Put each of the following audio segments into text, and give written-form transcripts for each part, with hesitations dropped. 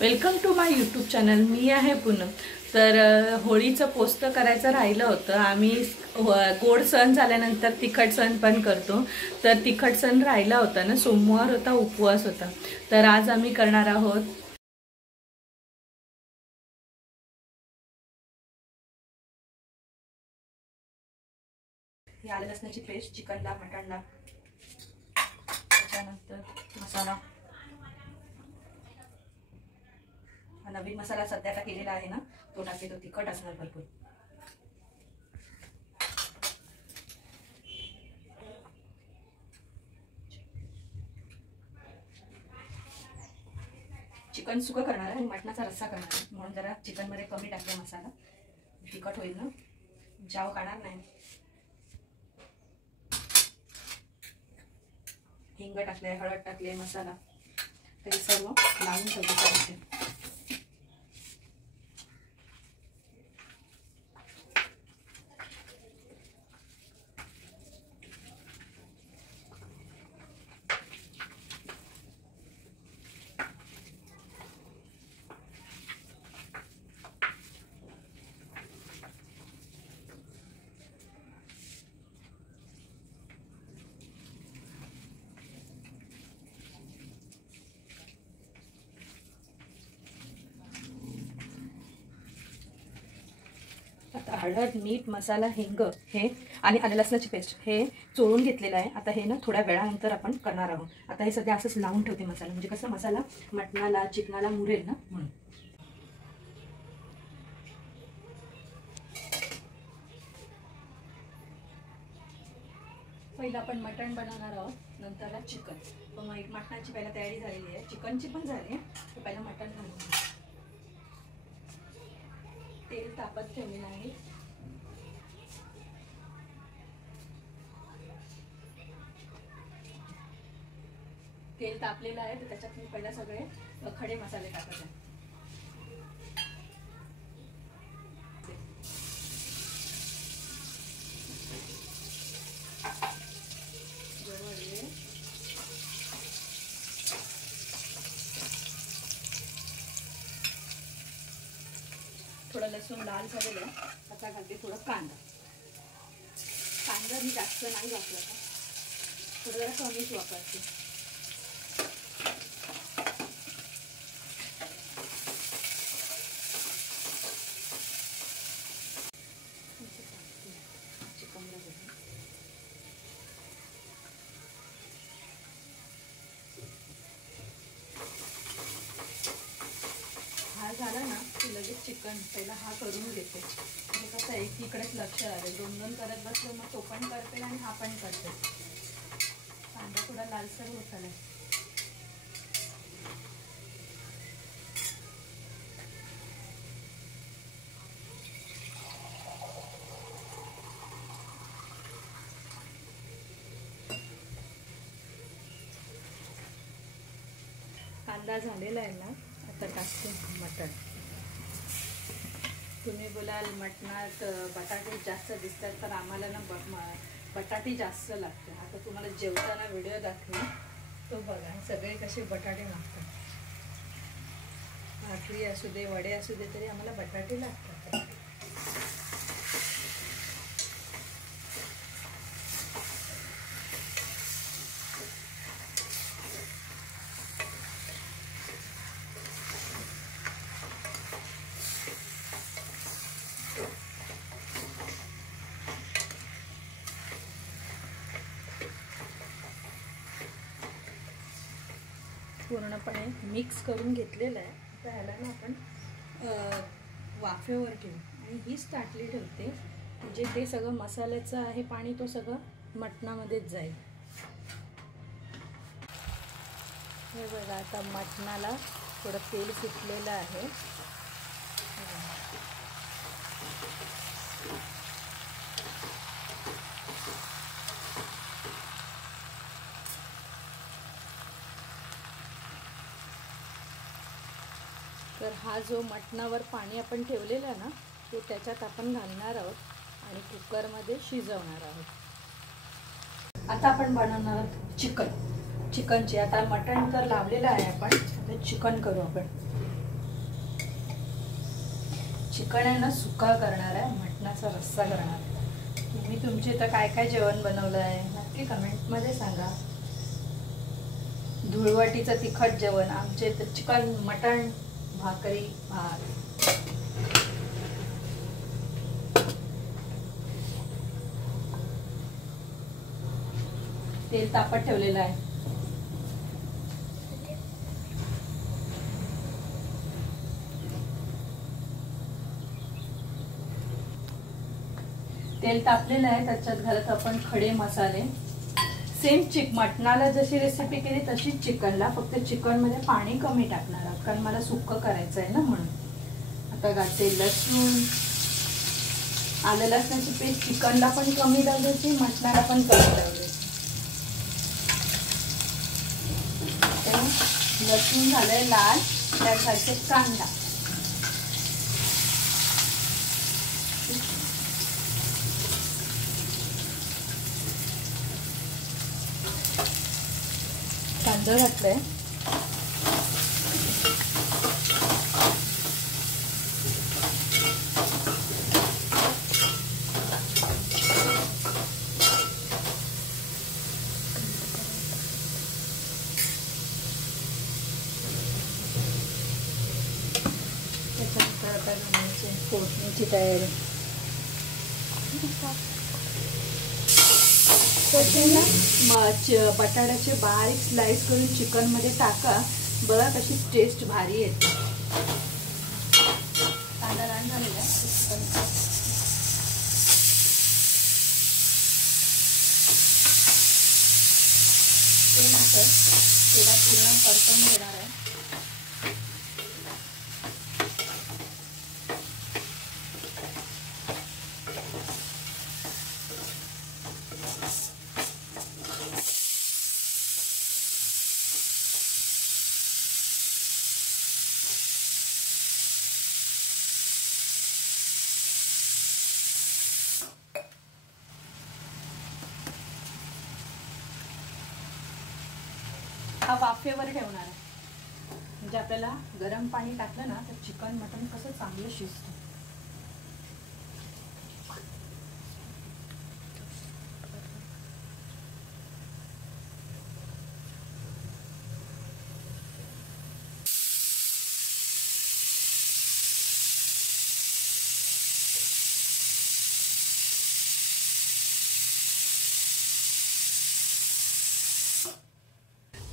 Welcome to my YouTube channel. मी आहे पूनम। तर होळीचं पोस्त करायचं राहिलं होतं। आम्ही गोड सण झाल्यानंतर तिखट सण पण करतो। तर तिखट सण राहिला होता ना, सोमवार होता, उपवास होता। तर आज आम्ही करणार आहोत ही आलं लसणाची पेस्ट, चिकनला मटणला, त्याच्यानंतर मसाला, नवीन मसाला सध्या आता केलेला आहे ना, तो टाकते। तो तिखट असणार भरपूर। चिकन सुकं करणार आहे आणि मटणाचा रस्सा करणार आहे, म्हणून जरा चिकन मध्ये कमी टाकला मसाला, तिखट होईल ना, जाव खाणार नाही। हिंग टाकले, हळद टाकले, मसाला, तरी सर्व लावून ठेवते। आता हळद, मीठ, मसाला, हिंग हे आणि आलं लसणाची पेस्ट हे चोळून घेतलेलं आहे। आता हे ना थोड्या वेळानंतर आपण करणार आहोत। आता हे सध्या असंच लावून ठेवते मसाला, म्हणजे कसं मसाला मटणाला चिकनाला मुरेल ना, म्हणून। पहिला आपण मटण बनवणार आहोत, नंतरला चिकन। पण मटणाची पहिला तयारी झालेली आहे, चिकनची पण झाली आहे। तर पहिला मटण घालून तेल तापत ठेवलेलं आहे। तेल तापलेलं आहे, तर त्याच्यात मी पहिला सगळे खडे मसाले टाकत आहे। थोडं लसूण लाल झालेलं आहे, आता घालते थोडं कांदा। कांदा मी जास्त नाही वापरत, थोडं जरा कमीच वापरते। हा झाला ना की लगेच चिकन पहिला हा करून घेते, म्हणजे कसं एकीकडेच लक्ष राहते। दोन दोन करत बसलो मग तो पण करते आणि हा पण करते। कांदा थोडा लालसर होत आलाय। कांदा झालेला आहे ना, आता टाकते मटण। तुम्ही बोलाल मटणात बटाटे जास्त दिसतात, तर आम्हाला ना बटाटे जास्त लागते। आता तुम्हाला जेवताना व्हिडिओ दाखवेन, तो बघा सगळे कसे बटाटे लागतात। भाकरी असू दे, वडे असू दे, तरी आम्हाला बटाटे लागतात। पूर्णपणे मिक्स करून घेतलेलं आहे। आता ह्याला ना आपण वाफेवर ठेवू आणि हीच ताटली ठेवते, म्हणजे ते सगळं मसाल्याचं आहे पाणी, तो सगळं मटणामध्येच जाईल। हे बघा, आता मटणाला थोडं तेल सुटलेलं आहे। तर हा जो मटणावर पाणी आपण ठेवलेला ना, तो त्याच्यात आपण घालणार आहोत आणि कुकरमध्ये शिजवणार आहोत। आता आपण बनवणार आहोत चिकनची। आता मटण तर लावलेलं आहे आपण, आता चिकन करू आपण। चिकन आहे ना सुका करणार आहे, मटणाचा रस्सा करणार आहे. तुम्ही तुमचे तर काय काय जेवण बनवलं आहे नक्की कमेंटमध्ये सांगा. धुळवटीचं तिखट जेवण, आमचे तर चिकन, मटण, भाकरी, भात. तेल तापत ठेवलेलं आहे. तेल तापलेलं आहे, त्याच्यात घालत आपण खडे मसाले. सेम मटणाला जशी रेसिपी केली तशीच चिकनला, फक्त चिकनमध्ये पाणी कमी टाकणार आहोत कारण मला सुक्कं करायचं आहे ना म्हणून. आता घालते लसूण, आलं लसणाची पेस्ट. चिकनला पण कमी टाकायची, मटणाला पण कमी टाकायची. लसूण झालंय लाल, त्यात घालते कांदा. कांदा घातलाय. त्याच्यानंतर आता घालायची फोडणीची तयारी. बटाट्याचे बारीक स्लाइस करून चिकन मध्ये टाका, बघा कशी टेस्ट भारी येते. कांदा लाल झालेला आहे. तेला पूर्ण परतून घेणार आहे. हा वाफेवर ठेवणार आहे, म्हणजे आपल्याला गरम पाणी टाकलं ना तर चिकन मटन कसं चांगलं शिजतं.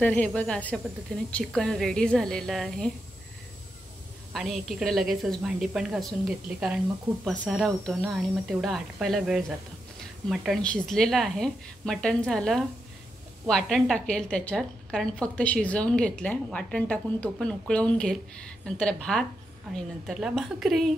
तर हे बघा अशा पद्धतीने चिकन रेडी झालेलं आहे. आणि एकीकडे लगेचच भांडी पण घासून घेतली कारण मग खूप पसारा होतो ना आणि मग तेवढा आटपायला वेळ जातो. मटण शिजलेलं आहे. मटण झालं, वाटण टाकेल त्याच्यात कारण फक्त शिजवून घेतलं आहे. वाटण टाकून तो पण उकळवून घेईल. नंतर भात आणि नंतरला भाकरी.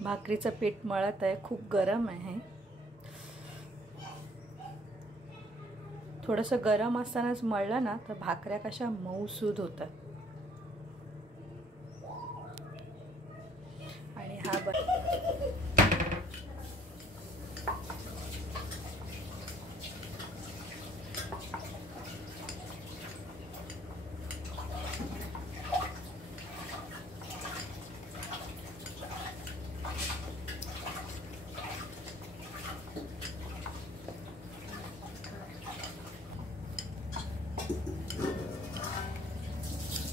भाकरीचं पीठ मळत आहे, खूप गरम आहे. थोडंसं गरम असतानाच मळलं ना तर भाकऱ्या कशा मऊसूद होतात. आणि हा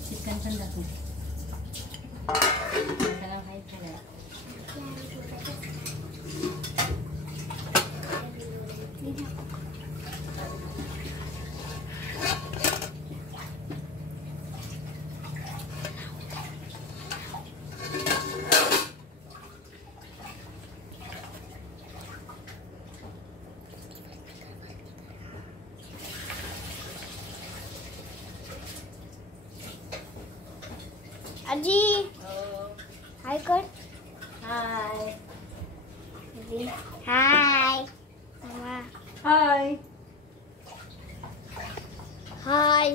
चिकन पण टाकू. त्याला व्हाईट झालं. आजी हाय कर. हाय हाय हाय हाय.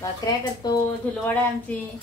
भाकऱ्या करतो, धुलवडा आमची.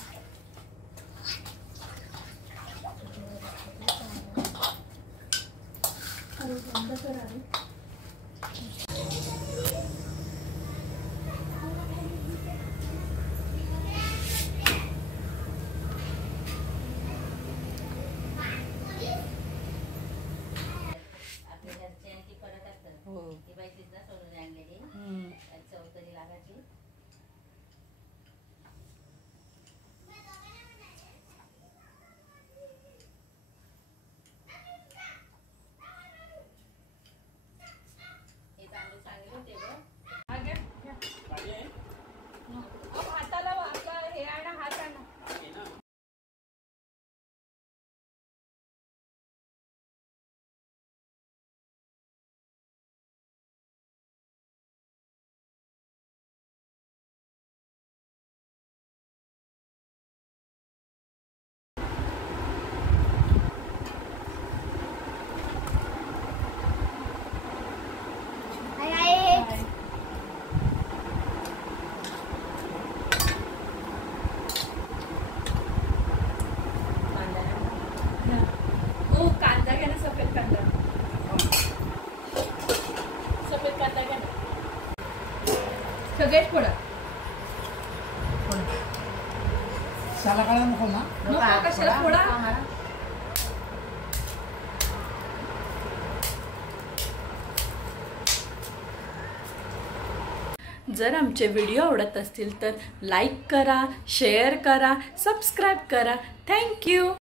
हाताला हे आणा, हात आणा. कांदा घ्या ना, सफेद कांदा. सफेद कांदा घ्या ना. सगळेच फोडा. साला काढा नको ना. नको, कशाला फोडा. जर आमचे व्हिडिओ आवडत असतील तर लाईक करा, शेअर करा, सबस्क्राईब करा. थँक्यू.